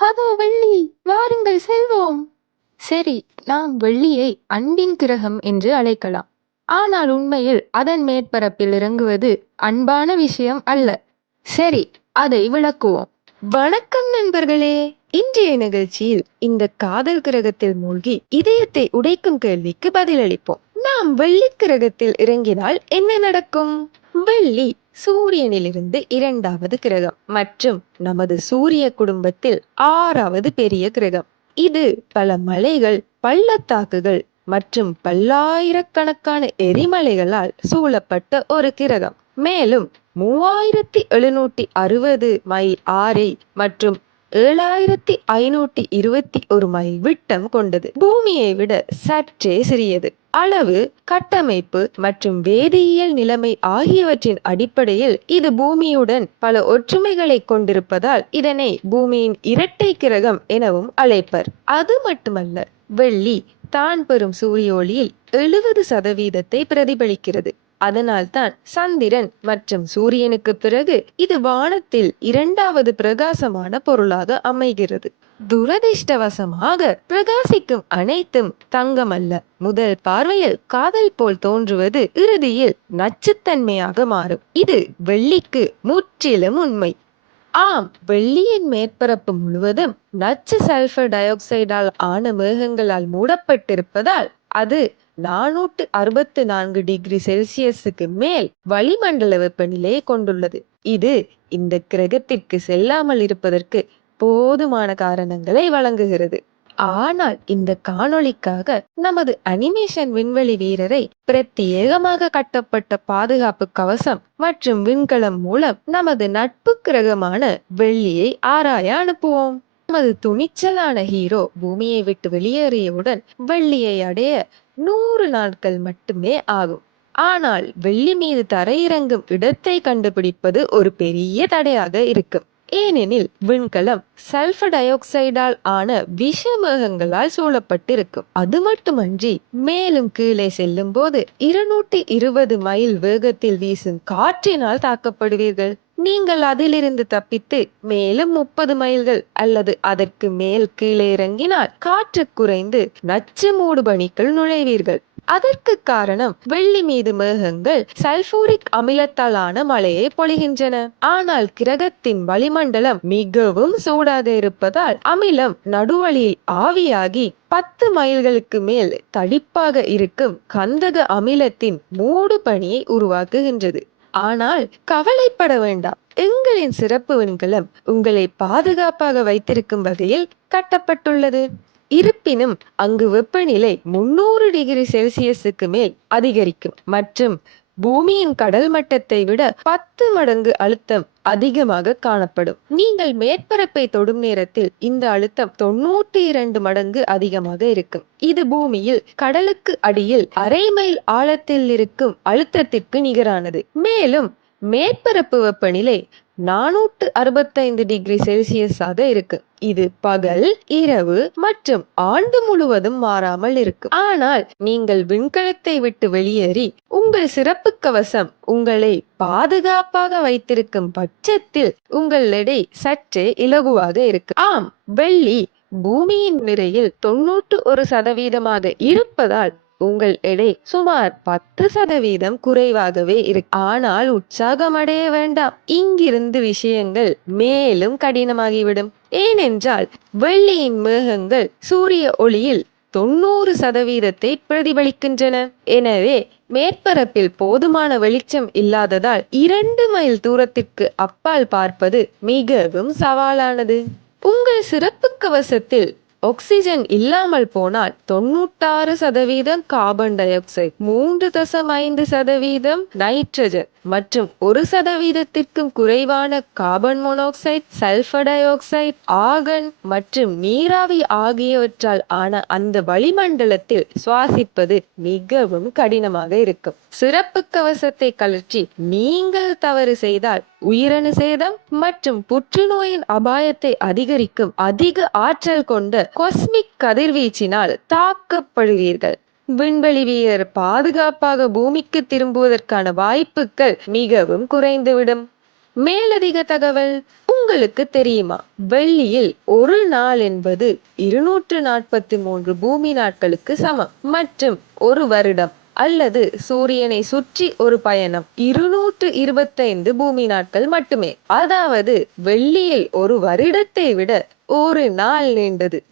அதோ வெள்ளி வாருங்கள் செல்வோம். சரி நாம் வெள்ளியை அன்பின் கிரகம் என்று அழைக்கலாம். ஆனால் உண்மையில் அதன் மேற்பரப்பில் இறங்குவது அன்பான விஷயம் அல்ல. சரி அதை விளக்குவோம். வணக்கம் நண்பர்களே. இன்றைய நிகழ்ச்சியில் இந்த காதல் கிரகத்தில் மூழ்கி இதயத்தை உடைக்கும் கேள்விக்கு பதிலளிப்போம். நாம் வெள்ளி கிரகத்தில் இறங்கினால் என்ன நடக்கும்? வெள்ளி சூரியனிலிருந்து இரண்டாவது கிரகம் மற்றும் நமது சூரிய குடும்பத்தில் ஆறாவது பெரிய கிரகம். இது பல மலைகள் பள்ளத்தாக்குகள் மற்றும் பல்லாயிரக்கணக்கான எரிமலைகளால் சூழப்பட்ட ஒரு கிரகம். மேலும் மூவாயிரத்தி எழுநூற்றி அறுபது மைல் ஆறை மற்றும் ஏழாயிரத்தி ஐநூற்றி இருபத்தி ஒரு மைல் விட்டம் கொண்டது. பூமியை விட சற்றே சிறியது. அளவு கட்டமைப்பு மற்றும் வேதியியல் நிலைமை ஆகியவற்றின் அடிப்படையில் இது பூமியுடன் பல ஒற்றுமைகளை கொண்டிருப்பதால் இதனை பூமியின் இரட்டை கிரகம் எனவும் அழைப்பர். அது மட்டுமல்ல வெள்ளி தான் பெறும் சூரிய ஒளியில் எழுபது சதவீதத்தை பிரதிபலிக்கிறது. அதனால்தான் சந்திரன் மற்றும் சூரியனுக்கு பிறகு இது வானத்தில் இரண்டாவது பிரகாசமான பொருளாக அமைகிறது. துரதிர்ஷ்டவசமாக பிரகாசிக்கும் அனைத்தும் தங்கம் அல்ல முதல் பார்வையில் காதல் போல் தோன்றுவது இறுதியில் நச்சுத்தன்மையாக மாறும். இது வெள்ளிக்கு முற்றிலும் உண்மை. ஆம் வெள்ளியின் மேற்பரப்பு முழுவதும் நச்சு சல்பர் டை ஆக்சைடால் ஆன மேகங்களால் மூடப்பட்டிருப்பதால் அது நானூற்று அறுபத்து நான்கு டிகிரி செல்சியஸுக்கு மேல் வளிமண்டல வெப்பநிலையை கொண்டுள்ளது. இது இந்த கிரகத்திற்கு செல்லாமல் இருப்பதற்கு போதுமான காரணங்களை வழங்குகிறது. ஆனால் இந்த காணொளிக்காக நமது அனிமேஷன் விண்வெளி வீரரை பிரத்யேகமாக கட்டப்பட்ட பாதுகாப்பு கவசம் மற்றும் விண்கலம் மூலம் நமது நட்பு கிரகமான வெள்ளியை ஆராய அனுப்புவோம். நமது துணிச்சலான ஹீரோ பூமியை விட்டு வெளியேறியவுடன் வெள்ளியை அடைய நூறு நாட்கள் மட்டுமே ஆகும். ஆனால் வெள்ளி மீது தரையிறங்கும் இடத்தை கண்டுபிடிப்பது ஒரு பெரிய தடையாக இருக்கும். ஏனெனில் விண்கலம் சல்பர் டை ஆக்சைடால் ஆன விஷமேகங்களால் சூழப்பட்டிருக்கும். அது மட்டுமன்றி மேலும் கீழே செல்லும் போது இருநூற்றி இருபது மைல் வேகத்தில் வீசும் காற்றினால் தாக்கப்படுவீர்கள். நீங்கள் அதிலிருந்து தப்பித்து மேலும் முப்பது மைல்கள் அல்லது அதற்கு மேல் கீழே இறங்கினால் காற்று குறைந்து நச்சு மூடு பணிக்குள் நுழைவீர்கள். அதற்கு காரணம் வெள்ளி மீது மேகங்கள் சல்பூரிக் அமிலத்தாலான மழையை பொழிகின்றன. ஆனால் கிரகத்தின் வளிமண்டலம் மிகவும் சூடாக இருப்பதால் அமிலம் நடுவழியில் ஆவியாகி பத்து மைல்களுக்கு மேல் தடிப்பாக இருக்கும் கந்தக அமிலத்தின் மூடு பணியை உருவாக்குகின்றது. ஆனால் கவலைப்பட வேண்டாம். எங்களின் சிறப்பு விண்கலம் உங்களை பாதுகாப்பாக வைத்திருக்கும் வகையில் கட்டப்பட்டுள்ளது. இருப்பினும் அங்கு வெப்பநிலை முன்னூறு டிகிரி செல்சியஸுக்கு மேல் அதிகரிக்கும் மற்றும் பூமியின் கடல் மட்டத்தை விட பத்து மடங்கு அழுத்தம் அதிகமாக காணப்படும். நீங்கள் மேற்பரப்பை தொடும் நேரத்தில் இந்த அழுத்தம் தொண்ணூற்றி இரண்டு மடங்கு அதிகமாக இருக்கும். இது பூமியில் கடலுக்கு அடியில் அரை மைல் ஆழத்தில் இருக்கும் அழுத்தத்திற்கு நிகரானது. மேலும் மேற்பரப்பு வெப்பநிலை நானூற்று அறுபத்தைந்து டிகிரி செல்சியஸாக இருக்கு இது பகல் இரவு மற்றும் ஆண்டு முழுவதும் மாறாமல் இருக்கும். ஆனால் நீங்கள் விண்கலத்தை விட்டு வெளியேறி உங்கள் சிறப்பு கவசம் உங்களை பாதுகாப்பாக வைத்திருக்கும் பட்சத்தில் உங்கள் எடை சற்றே இலகுவாக இருக்கு. ஆம் வெள்ளி பூமியின் நிறையில் தொன்னூற்று ஒரு சதவீதமாக இருப்பதால் உங்கள் எடை சுமார் பத்து சதவீதம் குறைவாகவே இருக்கு. ஆனால் உற்சாகம் அடைய வேண்டாம். இங்கிருந்து விஷயங்கள் மேலும் கடினமாகிவிடும். ஏனென்றால் வெள்ளியின் மேகங்கள் சூரிய ஒளியில் தொண்ணூறு சதவீதத்தை பிரதிபலிக்கின்றன. எனவே மேற்பரப்பில் போதுமான வெளிச்சம் இல்லாததால் இரண்டு மைல் தூரத்திற்கு அப்பால் பார்ப்பது மிகவும் சவாலானது. உங்கள் சிறப்பு கவசத்தில் ஆக்சிஜன் இல்லாமல் போனால் தொண்ணூத்தாறு சதவீதம் கார்பன் டை ஆக்சைடு மூன்று தசம் ஐந்து சதவீதம் நைட்ரஜன் மற்றும் ஒரு சதவீதத்திற்கும் குறைவான carbon monoxide sulphur dioxide argon மற்றும் நீராவி ஆகியவற்றால் ஆன அந்த வளிமண்டலத்தில் சுவாசிப்பது மிகவும் கடினமாக இருக்கும். சிறப்பு கவசத்தை கழற்றி நீங்கள் தவறு செய்தால் உயிரணு சேதம் மற்றும் புற்றுநோயின் அபாயத்தை அதிகரிக்கும் அதிக ஆற்றல் கொண்ட கொஸ்மிக் கதிர்வீச்சினால் தாக்கப்படுவீர்கள். விண்வெளி வீரர் பாதுகாப்பாக பூமிக்கு திரும்புவதற்கான வாய்ப்புகள் மிகவும் குறைந்துவிடும். மேலதிக தகவல் உங்களுக்கு தெரியுமா? வெள்ளியில் ஒரு நாள் என்பது இருநூற்று நாற்பத்தி மூன்று பூமி நாட்களுக்கு சமம். மற்றும் ஒரு வருடம் அல்லது சூரியனை சுற்றி ஒரு பயணம் இருநூற்று இருபத்தைந்து பூமி நாட்கள் மட்டுமே. அதாவது வெள்ளியில் ஒரு வருடத்தை விட ஒரு நாள் நீண்டது.